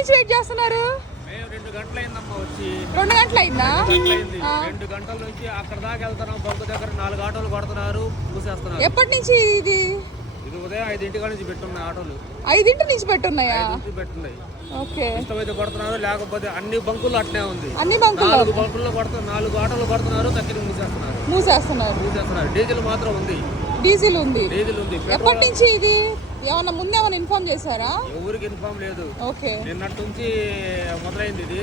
నుంచి వెయిట్ చేస్తున్నారు? 2 గంటలైందమ్మా వచ్చి. 2 గంటలైందా? 2 గంటల నుంచి అక్కడ దాకా వెళ్తున్నాం. బంకు దగ్గర 4 ఆటోలు కొడుతున్నారు, మూసేస్తున్నారు. ఎప్పటి నుంచి ఇది? ఇది ఉదయం 5 నుంచి పెట్టున్నాయి ఆటోలు. 5 నుంచి పెట్టున్నాయా? పెట్టున్నాయి. ఓకే. ఇష్టమైతే కొడుతున్నారు, లేకపోతే అన్ని బంకుల్లో అట్నే ఉంది. అన్ని బంకుల్లో 4 బంకుల్లో కొడుతున్నారు, 4 ఆటోలు కొడుతున్నారు, తక్కిన మూసేస్తున్నారు. డీజిల్ మాత్రం ఉంది. డీజిల్ ఉంది. ఎప్పటి పెట్రోల్ నుంచి ఇది? ఏమన్నా ముందేమన్నా ఇన్ఫార్మ్ చేశారా? ఎవరికి ఇన్ఫార్మ్ లేదు. ఓకే. నిన్నటి నుంచి మొదలైంది ఇది.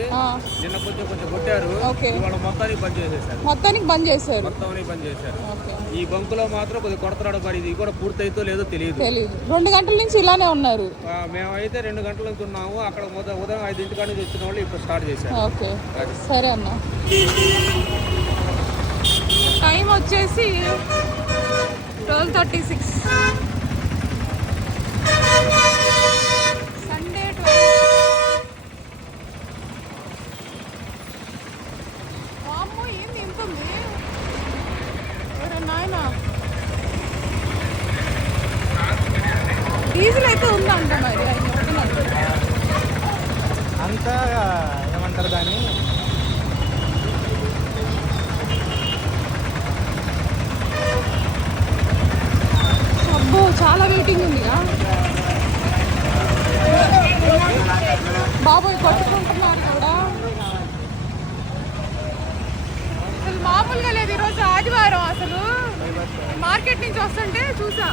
నిన్న కొంచెం కొట్టారు. ఇవాళ మొత్తానికి బంద్ చేశారు. ఓకే. ఈ బంకులో మాత్రం కొద్దిగా కొడతాడు. మరి ఇది కూడా పూర్తయితో లేదో తెలియదు. 2 గంటల నుంచి ఇలానే ఉన్నారు. మేమైతే 2 గంటల నుంచి ఉన్నాము. అక్కడ ఉదయం 5 నుంచి వచ్చిన వాళ్ళు ఇప్పుడు స్టార్ట్ చేశారు. ఓకే, సరే అన్న. టైం వచ్చేసి 12:36. సండే 12. వామ్మో, ఏంది ఇంత ఉంది? నాయనా, డీజిల్ అయితే ఉందంట. మరి అంతా ఏమంటారు దాన్ని, అబ్బో చాలా వెయిటింగ్ ఉందిగా. బాబోయ్, కొట్టుకుంటున్నారు కూడా. అసలు మామూలుగా లేదు ఈరోజు ఆదివారం. అసలు మార్కెట్ నుంచి వస్తుంటే చూసా